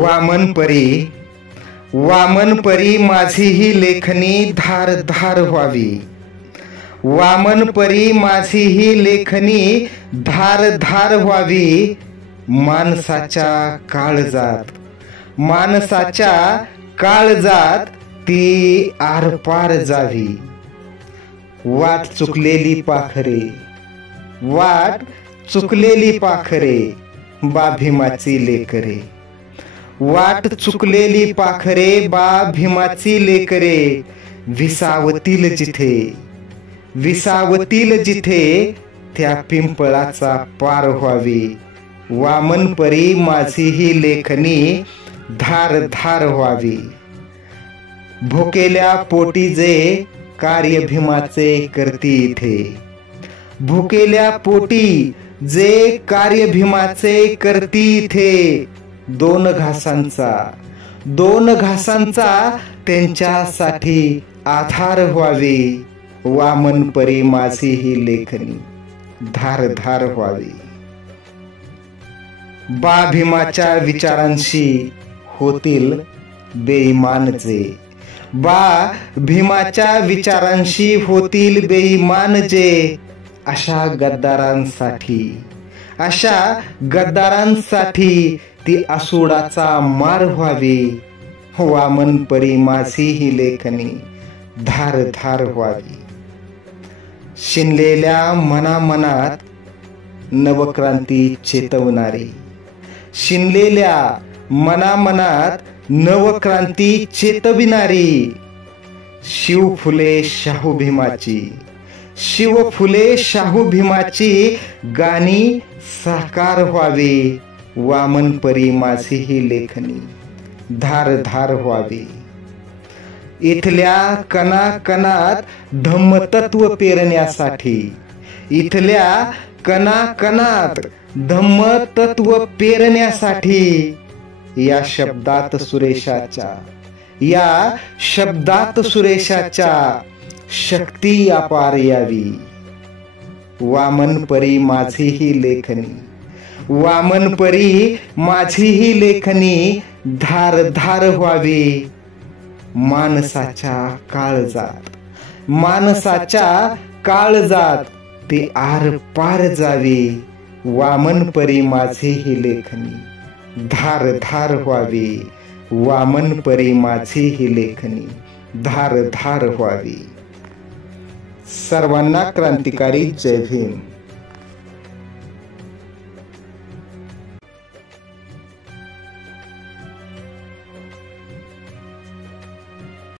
वामनपरी वामनपरी माझी ही लेखनी धार धार व्हावी। वामनपरी माझी ही लेखनी धार धार व्हावी। माणसाच्या काळजात ती आरपार जावी। वाट चुकलेली पाखरे बा भीमाची लेकरे। वाट चुकलेली पाखरे बा भीमाची लेकरे। विसावतील जिथे त्या पिंपळाचा पार व्हावी। वामनपरी माझी ही लेखनी धार धार व्हावी। भुकेल्या पोटी जे कार्य भीमाचे करती इथे। भुकेल्या पोटी जे कार्य भीमाचे करती इथे। दोन घासांचा त्यांच्यासाठी आधार व्हावे। वामनपरी माझी ही लेखनी धार धार व्हावी। बा भीमाच्या विचारांशी होतील बेईमान जे। बा भीमाच्या विचारांशी होतील बेईमान जे। अशा गद्दारांसाठी ती आसूडाचा मार व्हावी। वामनपरी माझी ही लेखनी धार धार व्हावी। शिनलेल्या मनामनात नवक्रांती चेतवणारी। शिनलेल्या मनामनात नवक्रांती चेतविणारी। शिव फुले शाहू भीमाची गाणी साकार व्हावी। वामनपरी माझी ही लेखनी धार धार व्हावी। इथल्या कणाकणात धम्मतत्व पेरण्यासाठी। इथल्या कणाकणात धम्मतत्व पेरण्यासाठी या शब्दात सुरेशाच्या शक्ती अपार यावी। वामनपरी माझी ही लेखनी धार धार व्हावी। माणसाच्या काळजात ती आर पार जावी। वामनपरी माझी ही लेखनी धार धार व्हावी। वामनपरी माझी ही लेखनी धार धार व्हावी। सर्वांना क्रांतिकारी जय भीम।